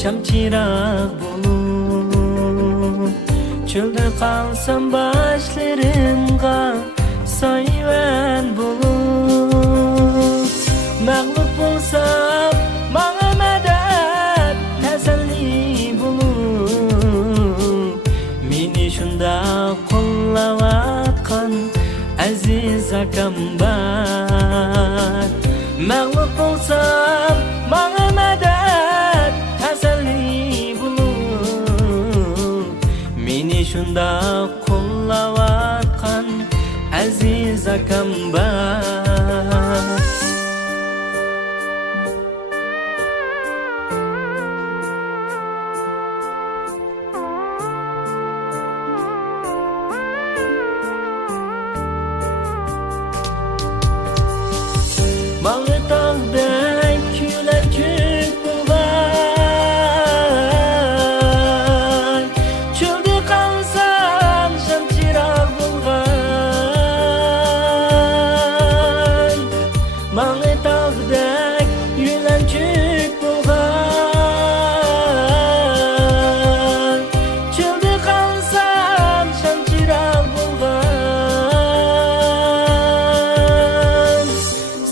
şamchiroq bo'lib, cho'lda qolsam boshlarimga soyvan bo'lib, mag'lub bo'lsam menga madad tasalli bo'lib, meni shunda qo'llayotgan aziz akam bor. Mag'lub bo'lsam menga madad tasalli bo'lib, meni shunda qo'llayotgan aziz akam bor. Menga tog'dek kuylanchik bo'lgan, cho'lda qolsam shamchiroq bo'lgan. Menga tog'dek kuylanchik bo'lgan, cho'lda qolsam shamchiroq bo'lgan.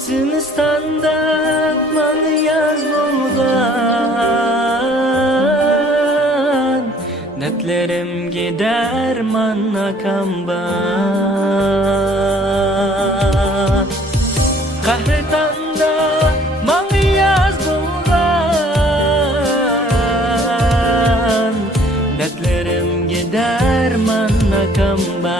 Zimistonda menga yoz bo'lgan, dardlarimga darmon akam bor. Qahratonda menga yoz bo'lgan, dardlarimga darmon akam bor.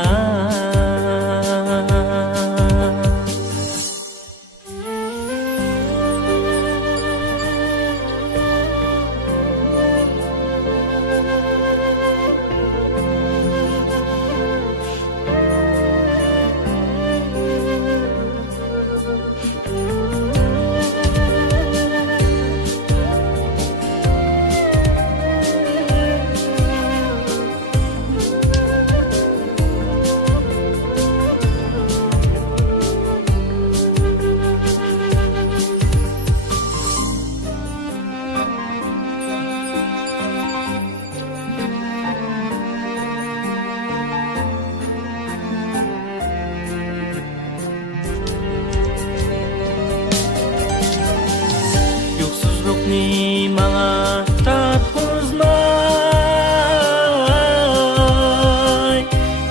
Yo'qsizlikni menga tatqizmay,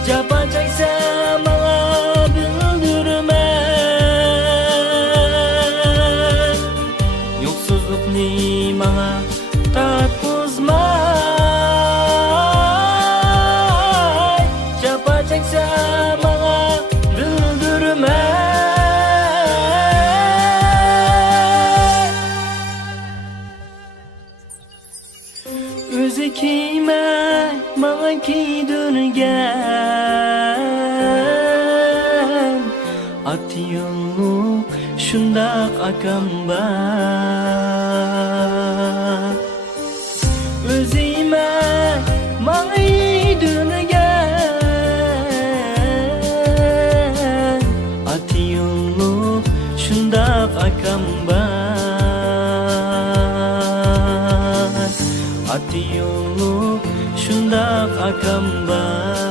jafo cheksa menga bildirmay. Yo'qsizlikni menga tatqizmay, jafo cheksa menga bildirmay. O'zi kiymay menga kiydirgan, ati yo'q shundoq akam bor. O'zi menga yedirgan, ati yo'q shundoq akam bor. Ati yo'q shundoq akam bor.